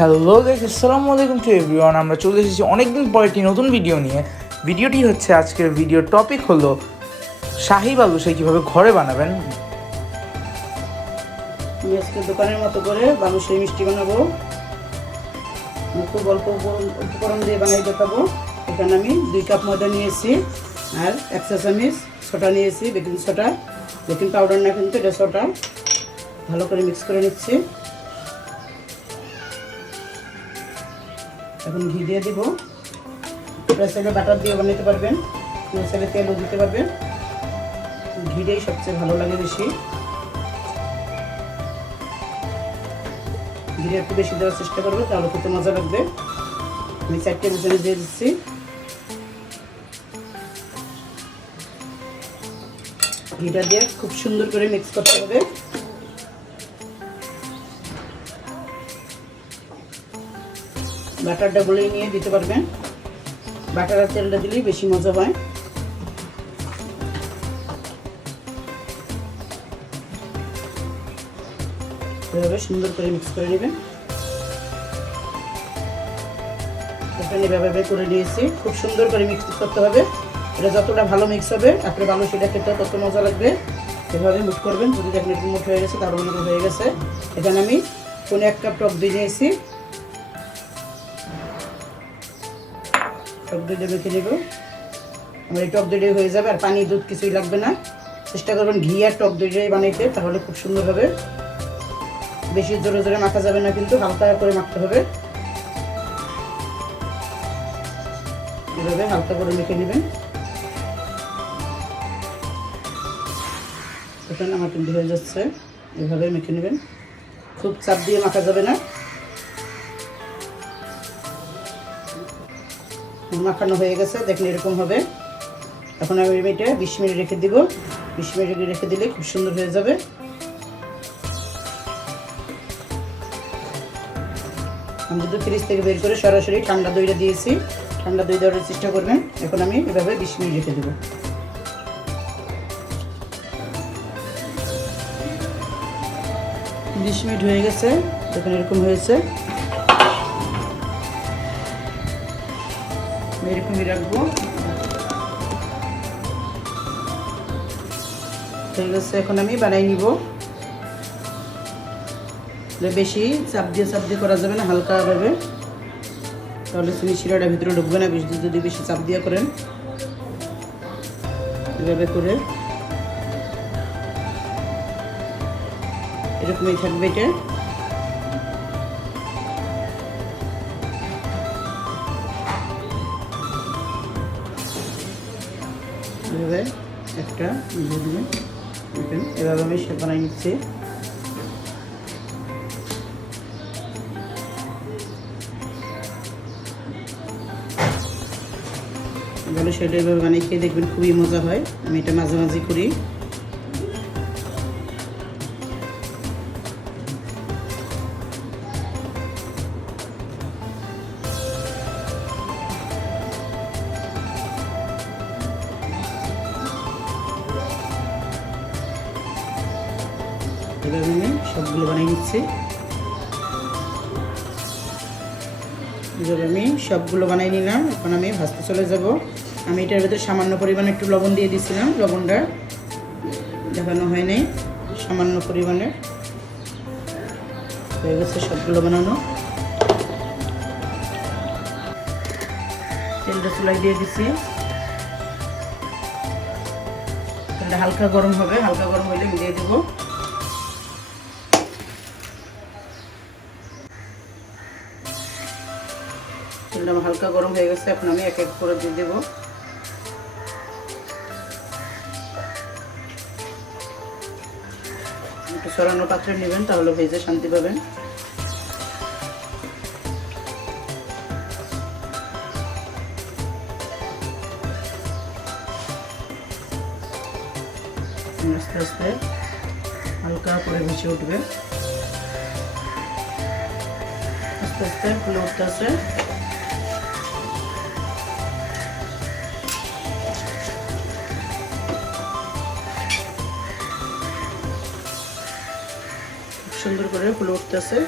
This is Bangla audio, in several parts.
হ্যালো গাইস, আসসালামু আলাইকুম টু এভরিওয়ান। আমরা চলে এসেছি অনেকদিন পর একটি নতুন ভিডিও নিয়ে। ভিডিওটি হচ্ছে আজকের ভিডিওর টপিক হলো শাহি বালুশাই কীভাবে ঘরে বানাবেন। আমি আজকে দোকানের মতো করে বালুশাই মিষ্টি বানাবো। খুব অল্প উপকরণ দিয়ে বানাই দেখাবো। এখানে আমি 2 কাপ ময়দা নিয়েছি আর 1 চা চামচ সোডা নিয়েছি, বেকিং সোডা, বেকিং পাউডার না কিন্তু এটা সোডা। ভালো করে মিক্স করে নিচ্ছি। এখন ঘি দিয়ে দিব। চাইলে বাটার দিয়ে বানাতে পারবেন, চাইলে তেলও দিতে পারবেন। ঘিটাই সবচেয়ে ভালো লাগে বেশি। ঘিটা একটু বেশি দেওয়ার চেষ্টা করবে, তাহলে খেতে মজা লাগবে। আমি 4 টেবিল চামচ দিয়ে দিচ্ছি। ঘিটা দিয়ে খুব সুন্দর করে মিক্স করতে হবে। বাটারটা গলে নিয়ে দিতে পারবেন। বাটার আর তেলটা দিলেই বেশি মজা হয়। এভাবে সুন্দর করে মিক্স করে নেবেন। এখানে এভাবে করে নিয়েছি। খুব সুন্দর করে মিক্স করতে হবে। এটা যতটা ভালো মিক্স হবে আপনার বালুশাইটা খেতে তত মজা লাগবে। এভাবে মুঠ করবেন। যদি দেখেন একটু মুঠ হয়ে গেছে তার মনে হয়ে গেছে। এখানে আমি 1 কাপ টক দই নিয়েছি। টক দইটা মেখে নেব। আমার এই টক দইটাই হয়ে যাবে, আর পানি দুধ কিছুই লাগবে না। চেষ্টা করবেন ঘি আর টক দইটাই বানাইতে, তাহলে খুব সুন্দর হবে। বেশি জোরে জোরে মাখা যাবে না, কিন্তু হালকা করে মাখতে হবে। এভাবে হালকা করে মেখে নেবেন। এখানে আমার কিন্তু হয়ে যাচ্ছে। এভাবে মেখে নেবেন। খুব চাপ দিয়ে মাখা যাবে না। মাখানো হয়ে গেছে, দেখুন এরকম হবে। এখন আমি এটা 20 মিনিট রেখে দিব। 20 মিনিট রেখে দিলে খুব সুন্দর হয়ে যাবে। আমি যদি ফ্রিজ থেকে বের করে সরাসরি ঠান্ডা দইটা দিয়েছি, ঠান্ডা দই দেওয়ার চেষ্টা করবেন। এখন আমি এভাবে 20 মিনিট রেখে দেব। 20 মিনিট হয়ে গেছে, দেখুন এরকম হয়েছে। এরকমই রাখবো। হয়ে গেছে, এখন আমি বানাই নিব। বেশি চাপ দিয়ে করা যাবে না, হালকা ভাবে, তাহলে চিনি শিরাটা ভিতরে ঢুকবে না। যদি বেশি চাপ দিয়ে করেন, এভাবে করে এরকমই থাকবে এটা। এভাবে একটা দিয়ে দিবেন। এভাবে আমি সব বানাই নিচ্ছি। ভালো সেটা এভাবে বানিয়ে খেয়ে দেখবেন, খুবই মজা হয়। আমি এটা মাঝে মাঝে করি। এভাবে আমি সবগুলো বানিয়ে নিচ্ছি। এভাবে আমি সবগুলো বানিয়ে নিলাম। এখন আমি ভাজতে চলে যাব। আমি এটার ভিতরে সামান্য পরিমাণে একটু লবণ দিয়ে দিয়েছিলাম। লবণটা দেখানো হয় নাই, সামান্য পরিমাণে হয়ে গেছে সবগুলো বানানো। তেলটা চুলায় দিয়ে দিচ্ছি। তেলটা হালকা গরম হবে, হালকা গরম হলে আমি দিয়ে দেবো। তেলটা হালকা গরম হয়ে গেছে, এখন আমি এক এক করে দিয়ে দেবো। একটু সরানো পাত্রে নেবেন, তাহলে ভেজে শান্তি পাবেন। আস্তে আস্তে হালকা করে ভেসে উঠবে। আস্তে আস্তে ফুলে উঠতে আছে। সুন্দর করে ফুলে উঠতেছে।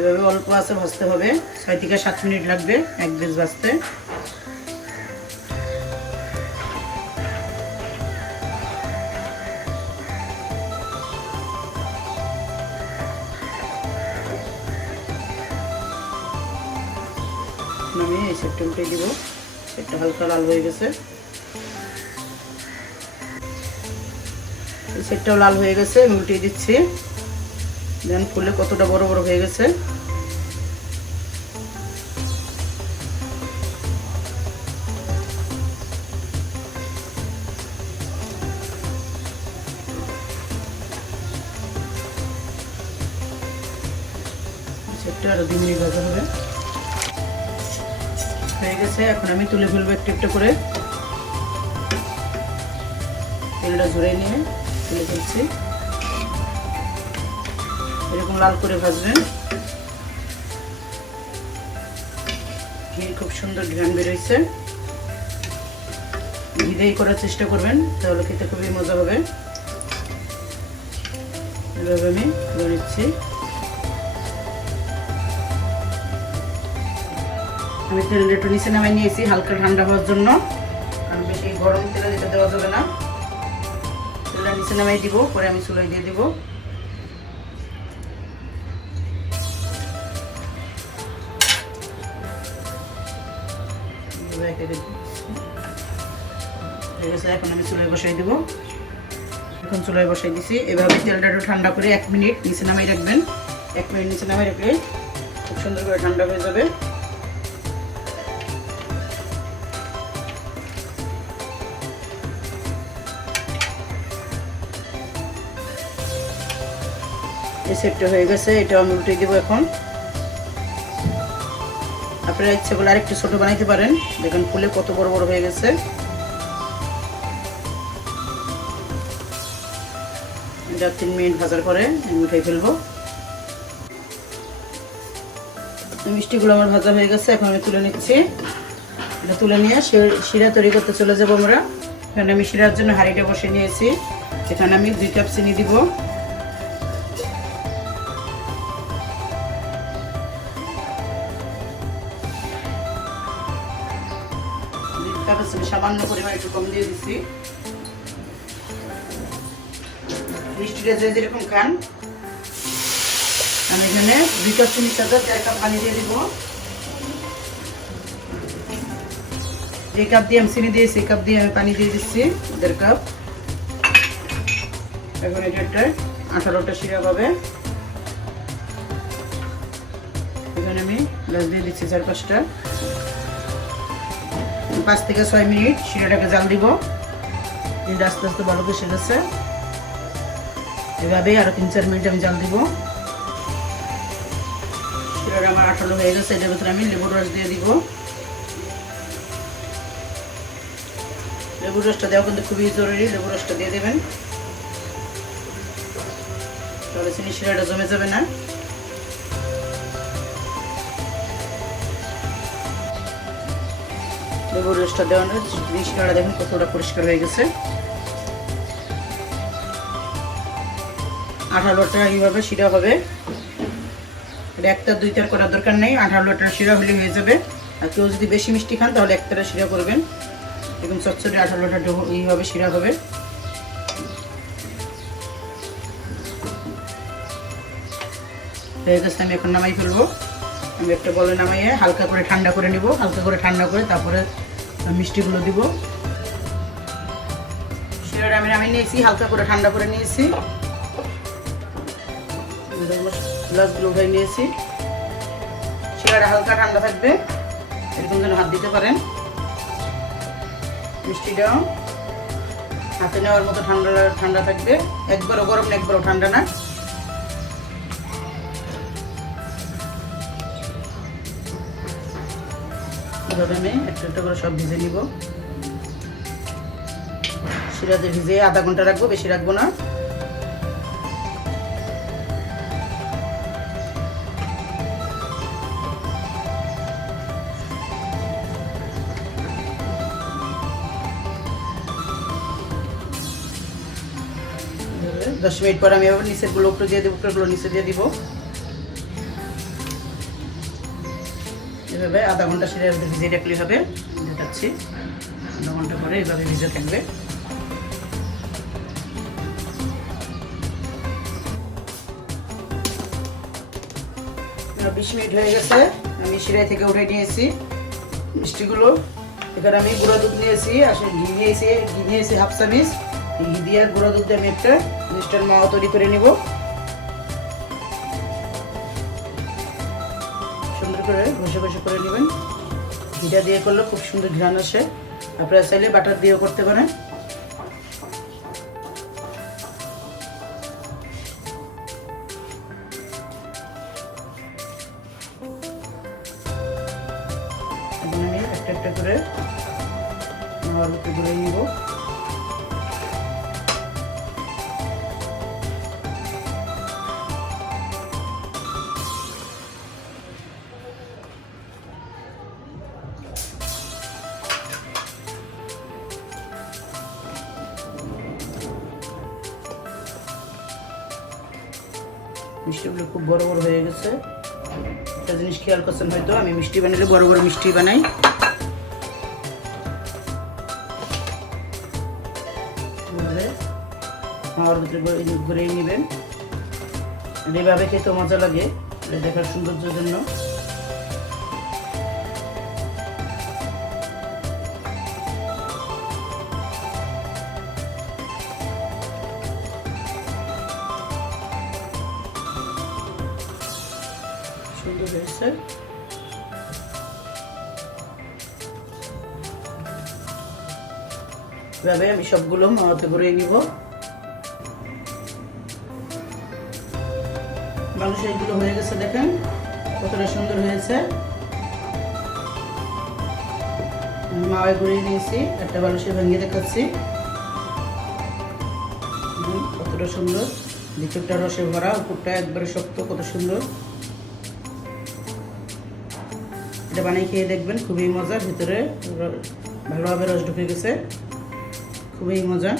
এভাবে অল্প আছে ভাজতে হবে, 6 থেকে 7 মিনিট লাগবে এক ব্যাচ ভাজতে। আমি এই সেটটা উল্টে দিব, সেটটা হালকা লাল হয়ে গেছে, এই সেটটাও লাল হয়ে গেছে, আমি উল্টে দিচ্ছি। দেন ফুলে কতটা বড় বড় হয়ে গেছে। সেটটা আরো 2 মিনিট ভাজা হবে, হয়ে গেছে। এখন আমি তুলে ফেলবো একটু একটু করে, তেলটা ঝরে নিয়ে তুলে ফেলছি। এরকম লাল করে ভাজবেন, ঘি খুব সুন্দর ঘ্রাণ বেরোইছে। ঘি দিয়েই করার চেষ্টা করবেন, তাহলে খেতে খুবই মজা হবে। এভাবে আমি তুলে নিচ্ছি। আমি তেলটা একটু নিচে নামাই নিয়েছি হালকা ঠান্ডা হওয়ার জন্য, কারণ বেশি গরম তেলে দিতে দেওয়া যাবে না। তেলটা নিচে নামাই দিব, পরে আমি চুলায় দিয়ে দিব। এখন আমি চুলায় বসাই দিব। এখন চুলায় বসাই দিছি। এভাবে তেলটা একটু ঠান্ডা করে 1 মিনিট নিচে নামাই রাখবেন। 1 মিনিট নিচে নামাই রাখলে খুব সুন্দর করে ঠান্ডা হয়ে যাবে। এই সেটটা হয়ে গেছে, এটা আমি উল্টে দিব। এখন আপনারা ইচ্ছে করলে আরেকটু ছোট বানাইতে পারেন, দেখেন ফুলে কত বড় বড় হয়ে গেছে। এটা 3 মিনিট ভাজার পরে আমি উঠাই ফেলবো। মিষ্টিগুলো আমার ভাজা হয়ে গেছে, এখন আমি তুলে নিচ্ছি। এটা তুলে নিয়ে শিরা তৈরি করতে চলে যাবো আমরা। এখানে আমি শিরার জন্য হাঁড়িটা বসে নিয়েছি। এখানে আমি 2 কাপ চিনি দিব। সামান্য পরিমাণ একটু কম দিয়ে দিচ্ছি। মিষ্টিটা যে যেরকম খান, আমি এখানে 2 কাপ চিনির সাথে 1 কাপ পানি দিয়ে দিব। যে কাপ দিয়ে আমি চিনি দিয়েছি সেই কাপ দিয়ে আমি পানি দিয়ে দিচ্ছি 1.5 কাপ। এখন এটা একটা 18টা শিরা হবে। এখানে আমি গ্লাস দিয়ে দিচ্ছি 4-5টা। 5 থেকে 6 মিনিট শিরাটাকে জাল দিব। এটা আস্তে আস্তে ভালো করে সেজেছে। এভাবে আরো 3-4 মিনিট আমি জাল দিব। শিরাটা আমার 18 হয়ে গেছে। এটার ভিতরে আমি লেবুর রস দিয়ে দিব। লেবুর রসটা দেওয়া কিন্তু খুবই জরুরি, লেবুর রসটা দিয়ে দেবেন, তাহলে চিনি শিরাটা জমে যাবে না। লেবুর রসটা দেওয়ার শিরাটা দেখুন কতটা পরিষ্কার হয়ে গেছে। 18টা এইভাবে শিরা হবে। এটা 1টা 2টার করার দরকার নেই, 18টা শিরা হলে হয়ে যাবে। আর কেউ যদি বেশি মিষ্টি খান তাহলে 1টা শিরা করবেন। এরকম চচ্চড়ি 18টা এইভাবে শিরা হবে। হয়ে গেছে, আমি এখন নামাই ফেলবো। আমি একটা বলে নামাইয়ে হালকা করে ঠান্ডা করে নিব। হালকা করে ঠান্ডা করে তারপরে মিষ্টিগুলো দিব। শিরাটা আমি নামিয়ে নিয়েছি, হালকা করে ঠান্ডা করে নিয়েছি। গ্লাসগুলো উঠাই নিয়েছি। শিরাটা হালকা ঠান্ডা থাকবে, এরকম যেন হাত দিতে পারেন। মিষ্টিটাও হাতে নেওয়ার মতো ঠান্ডা ঠান্ডা থাকবে, একবারও গরম না একবারও ঠান্ডা না। এভাবে আমি একটা একটা করে সব ভিজে নিব। শিরাতে ভিজে আধা ঘন্টা রাখবো, বেশি রাখবো না। দশ মিনিট পর আমি আবার নিচের গুলো উপরে দিয়ে দেবো, উপরেগুলো নিচে দিয়ে দিব। এভাবে আধা ঘন্টা শিরার মধ্যে ভিজিয়ে রাখলে হবে। দেখাচ্ছি, আধা ঘন্টা পরে এভাবে ভিজে থাকবে। 20 মিনিট হয়ে গেছে, আমি শিরাই থেকে উঠে নিয়েছি মিষ্টিগুলো। এখানে আমি গুঁড়া দুধ নিয়েছি, আসলে ঘি নিয়েছি হাফ চামচ। ঘি দিয়ে গুঁড়া দুধ দিয়ে আমি একটা মিষ্টার মাওয়া তৈরি করে নিব। সুন্দর করে ঘষে ঘষে করে নেবেন। ঘিটা দিয়ে করলে খুব সুন্দর ঘ্রাণ আসে। আপনারা চাইলে বাটার দিয়েও করতে পারেন। এখন আমি একটা একটা করে মাওয়ার ভিতরে গুলে নিব। মিষ্টিগুলো খুব বড় বড় হয়ে গেছে। একটা জিনিস খেয়াল করছেন হয়তো, আমি মিষ্টি বানালে বড় বড় মিষ্টি বানাই। মাওয়ার ভিতরে ঘুরে নেবেন। এইভাবে খেতে মজা লাগে, দেখার সৌন্দর্যের জন্য। সুন্দর হয়েছে। এভাবে আমি সবগুলো মাওয়াতে ঘুরিয়ে নিব। বালুশাহীগুলো হয়ে গেছে, দেখেন কতটা সুন্দর হয়েছে। মাওয়ায় ঘুরিয়ে নিয়েছি, একটা বালুশাহী ভেঙে দেখাচ্ছি। কতটা সুন্দর, ভিতরটা রসে ভরা, উপরটা একবারে শক্ত, কত সুন্দর। এটা বানিয়ে খেয়ে দেখবেন, খুবই মজা। ভিতরে ভালোভাবে রস ঢুকে গেছে, খুবই মজা।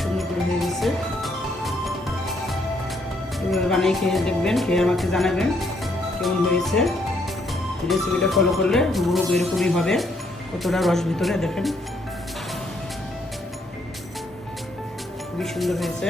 সুন্দর করে হয়ে গেছে। এভাবে বানিয়ে খেয়ে দেখবেন, খেয়ে আমাকে জানাবেন কেমন হয়েছে। রেসিপিটা ফলো করলে হুবহু এরকমই হবে। কতটা রস ভিতরে দেখেন, খুবই সুন্দর হয়েছে।